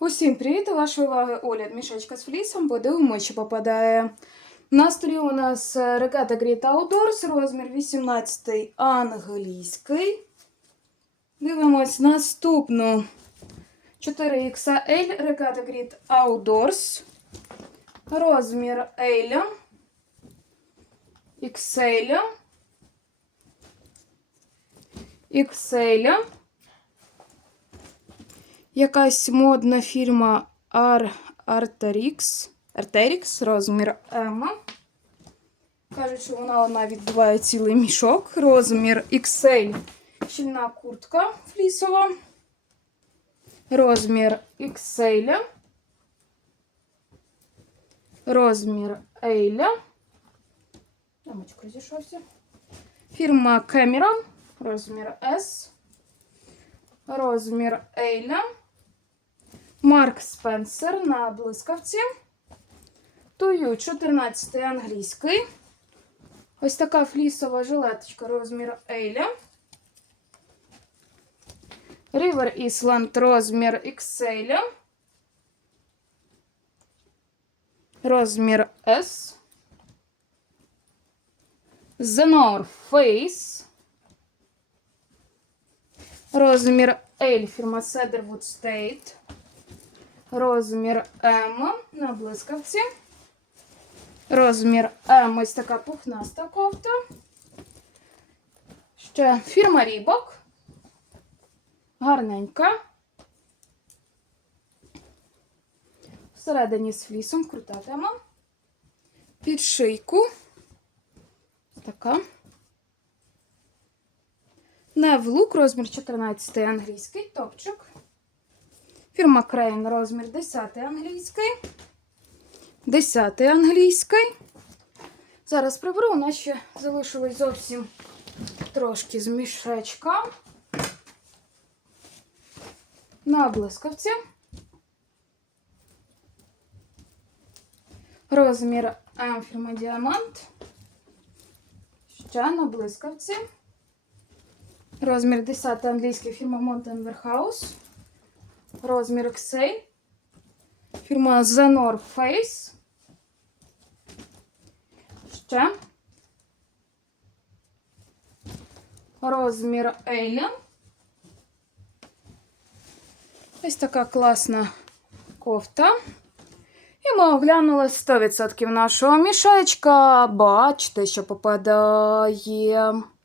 Усім привіт! Вашої уваги огляд мішечка з флісом. Подивимо, чи попадає. На столі у нас е, регата Great Outdoors, розмір 18 англійський. Дивимось наступну 4XL регата Great Outdoors. Розмір L. XL. XL. Якась модна фірма Ar Arterix. Arterix, розмір М. Кажуть, що вона одна відбиває цілий мішок. Розмір XL. Щільна куртка флісова. Розмір XL. Розмір L. Ямочку розійшовся. Фірма Cameron. Розмір S. Розмір L. Марк Спенсер на блискавці. Тую 14 англійський. Ось така флісова жилеточка розмір L. River Island розмір XL. Розмір S. The North Face. Розмір L фірма Cedarwood State. Розмір М на блискавці. Розмір М ось така пухнаста кофта. Ще фірма Рібок. Гарненька. Всередині з флісом крута тема. Під шийку. Така. Не в лук, розмір 14 англійський топчик. Фірма Крейн, розмір 10 англійський. 10 англійський. Зараз приберу, у нас ще залишилось зовсім трошки з мішечка. На блискавці. Розмір М фірма Діамант. Ще на блискавці. Розмір 10 англійський фірма Mountain Warehouse. Розмір XL. Фірма The North Face. Ще. Розмір Alien. Ось така класна кофта. І ми оглянули 100% нашого мішечка. Бачите, що попадає.